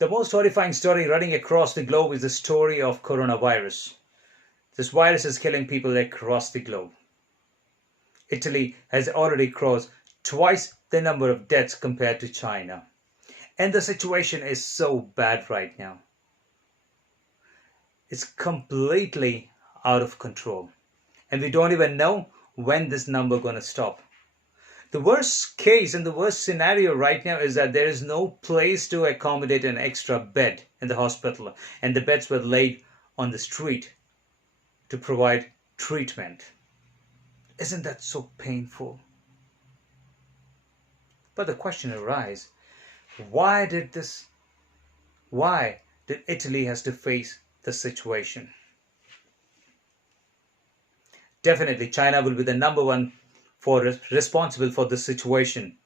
The most horrifying story running across the globe is the story of coronavirus. This virus is killing people across the globe. Italy has already crossed twice the number of deaths compared to China. And the situation is so bad right now. It's completely out of control. And we don't even know when this number going to stop. The worst case and the worst scenario right now is that there is no place to accommodate an extra bed in the hospital, and the beds were laid on the street to provide treatment. Isn't that so painful? But the question arises, why did Italy has to face this situation? Definitely China will be the number one responsible for this situation.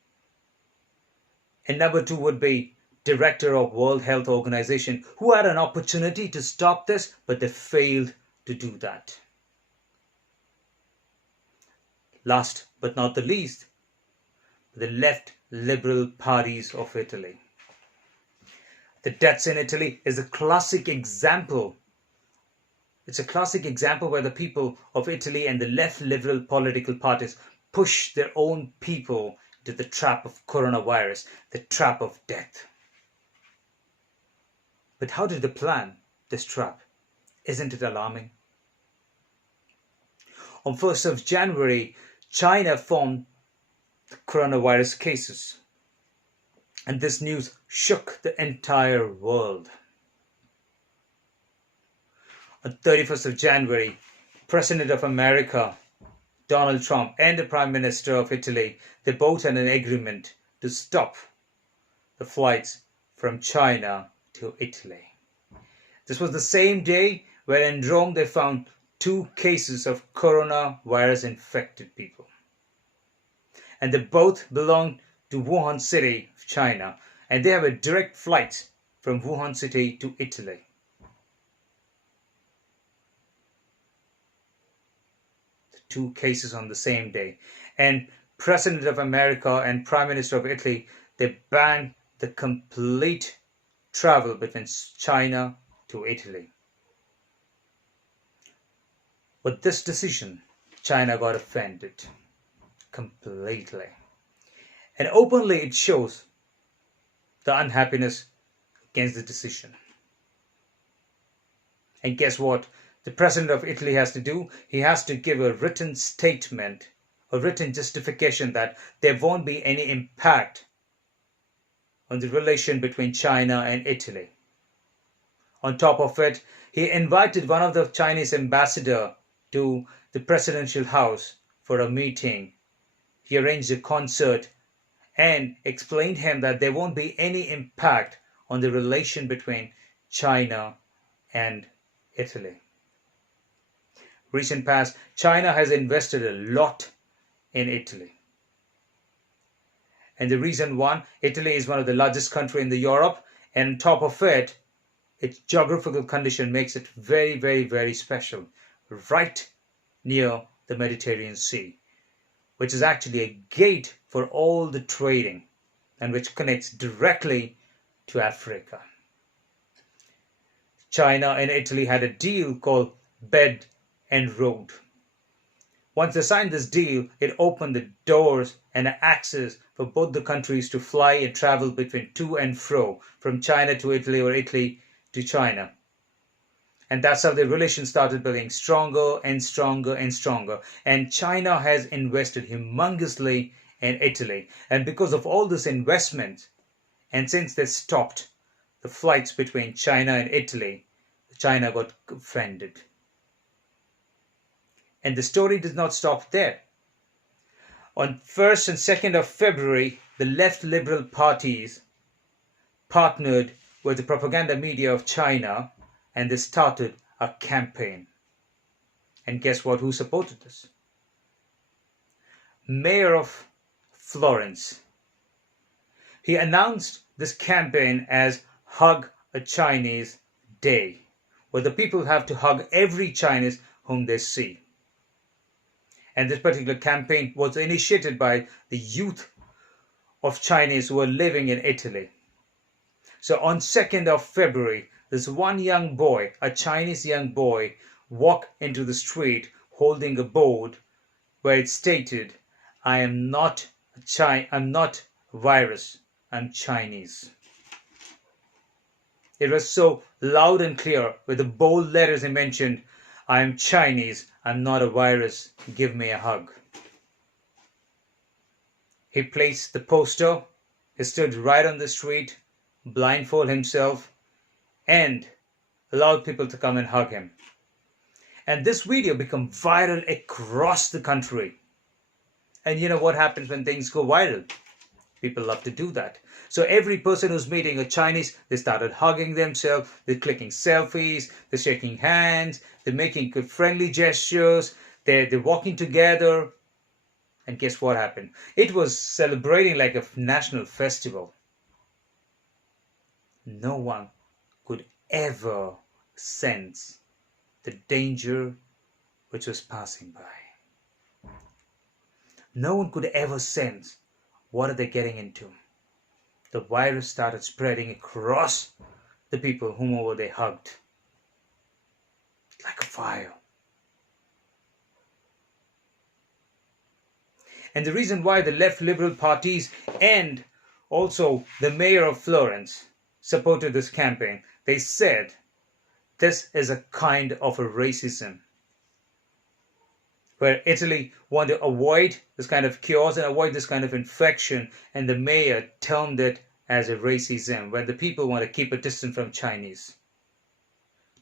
And number two would be director of World Health Organization, who had an opportunity to stop this, but they failed to do that. Last but not the least, the left liberal parties of Italy. The deaths in Italy is a classic example. It's a classic example where the people of Italy and the left liberal political parties push their own people into the trap of coronavirus, the trap of death. But how did they plan this trap? Isn't it alarming? On 1st of January, China found the coronavirus cases. And this news shook the entire world. On 31st of January, President of America, Donald Trump, and the Prime Minister of Italy, they both had an agreement to stop the flights from China to Italy. This was the same day where in Rome they found 2 cases of coronavirus infected people. And they both belonged to Wuhan city of China, and they have a direct flight from Wuhan city to Italy. The 2 cases on the same day. And President of America and Prime Minister of Italy, they banned the complete travel between China to Italy. With this decision, China got offended completely. And openly it shows the unhappiness against the decision. And guess what? The President of Italy has to do? He has to give a written statement, a written justification that there won't be any impact on the relation between China and Italy. On top of it, he invited one of the Chinese ambassador to the presidential house for a meeting. He arranged a concert and explained him that there won't be any impact on the relation between China and Italy. Recent past, China has invested a lot in Italy. And the reason one, Italy is one of the largest country in the Europe, and on top of it, its geographical condition makes it very, very, very special, right near the Mediterranean Sea, which is actually a gate for all the trading and which connects directly to Africa. China and Italy had a deal called Belt and Road. Once they signed this deal, it opened the doors and access for both the countries to fly and travel between to and fro, from China to Italy or Italy to China. And that's how the relations started building stronger and stronger and stronger. And China has invested humongously in Italy. And because of all this investment, and since they stopped the flights between China and Italy, China got offended. And the story did not stop there. On 1st and 2nd of February, the left liberal parties partnered with the propaganda media of China, and they started a campaign. And guess what? Who supported this? Mayor of Florence. He announced this campaign as Hug a Chinese Day, where the people have to hug every Chinese whom they see. And this particular campaign was initiated by the youth of Chinese who were living in Italy. So on 2nd of February, this one young boy, a Chinese young boy, walked into the street holding a board where it stated, I am not I'm not virus, I'm Chinese. It was so loud and clear with the bold letters he mentioned, I am Chinese, I'm not a virus, give me a hug. He placed the poster, he stood right on the street, blindfolded himself, and allowed people to come and hug him. And this video became viral across the country. And you know what happens when things go viral? People love to do that. So every person who's meeting a Chinese, they started hugging themselves, they're clicking selfies, they're shaking hands, they're making good friendly gestures, they're walking together. And guess what happened? It was celebrating like a national festival. No one could ever sense the danger which was passing by. No one could ever sense what are they getting into. The virus started spreading across the people whomever they hugged. Like a fire. And the reason why the left liberal parties and also the mayor of Florence supported this campaign, they said this is a kind of a racism. Where Italy wanted to avoid this kind of chaos and avoid this kind of infection, and the mayor termed it as a racism, where the people want to keep a distance from Chinese.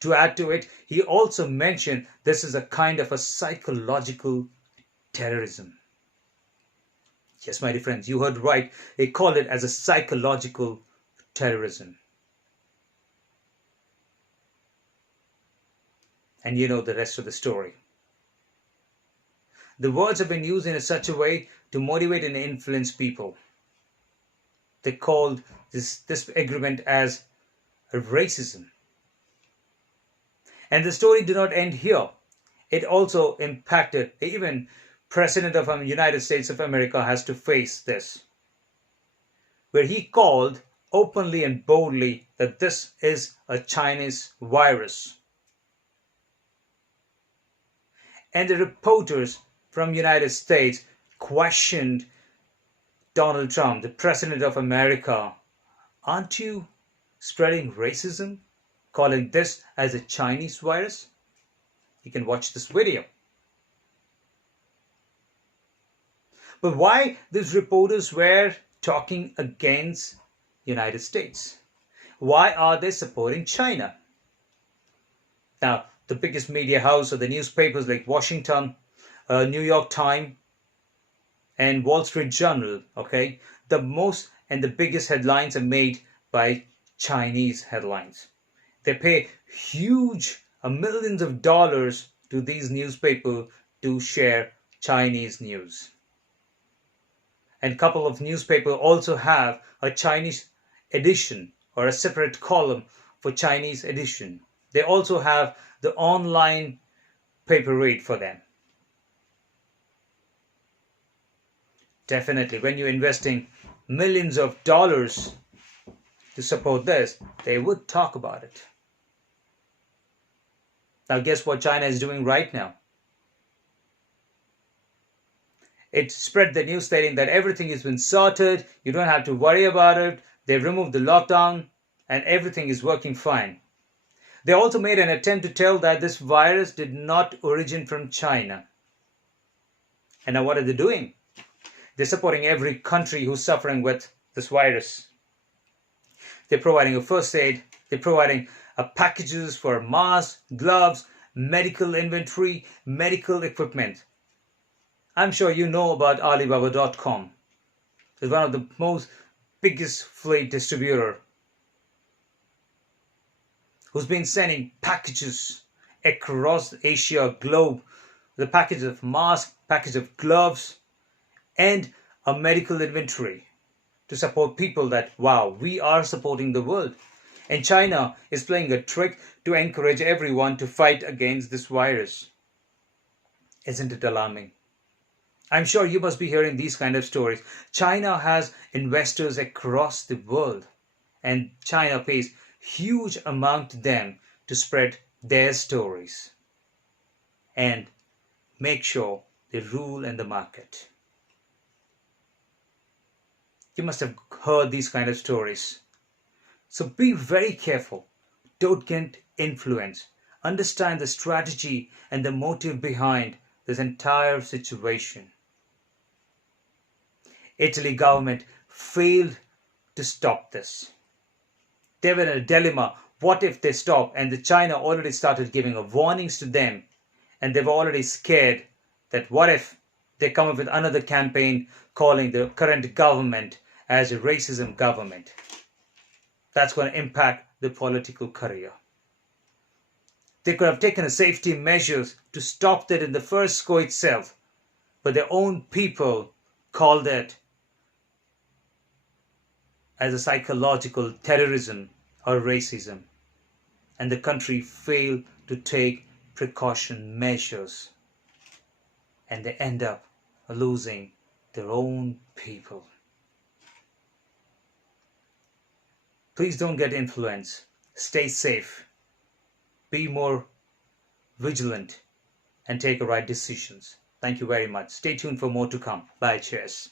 To add to it, he also mentioned this is a kind of a psychological terrorism. Yes, my dear friends, you heard right. They call it as a psychological terrorism. And you know the rest of the story. The words have been used in such a way to motivate and influence people. They called this agreement as a racism. And the story did not end here. It also impacted even President of the United States of America has to face this. Where he called openly and boldly that this is a Chinese virus. And the reporters from United States questioned Donald Trump, the President of America. Aren't you spreading racism, calling this as a Chinese virus? You can watch this video. But why these reporters were talking against United States? Why are they supporting China? Now, the biggest media house or the newspapers like Washington, New York Times, and Wall Street Journal, okay, the most and the biggest headlines are made by Chinese headlines. They pay huge millions of dollars to these newspapers to share Chinese news. And a couple of newspapers also have a Chinese edition or a separate column for Chinese edition. They also have the online paper rate for them. Definitely, when you're investing millions of dollars to support this, they would talk about it. Now, guess what China is doing right now? It spread the news stating that everything has been sorted, you don't have to worry about it, they removed the lockdown, and everything is working fine. They also made an attempt to tell that this virus did not originate from China. And now what are they doing? They're supporting every country who's suffering with this virus. They're providing a first aid, they're providing packages for masks, gloves, medical inventory, medical equipment. I'm sure you know about Alibaba.com. It's one of the most biggest fleet distributor who's been sending packages across Asia globe, the package of masks, package of gloves, and a medical inventory to support people that, wow, we are supporting the world. And China is playing a trick to encourage everyone to fight against this virus. Isn't it alarming? I'm sure you must be hearing these kind of stories. China has investors across the world. and China pays huge amount to them to spread their stories and make sure they rule in the market. You must have heard these kind of stories. So be very careful. Don't get influenced. Understand the strategy and the motive behind this entire situation. Italy government failed to stop this. They were in a dilemma. What if they stop? And the China already started giving warnings to them, and they were already scared that what if they come up with another campaign calling the current government as a racism government. That's going to impact the political career. They could have taken safety measures to stop that in the first go itself, but their own people called it as a psychological terrorism or racism, and the country failed to take precaution measures, and they end up losing their own people. Please don't get influenced. Stay safe. Be more vigilant and take the right decisions. Thank you very much. Stay tuned for more to come. Bye. Cheers.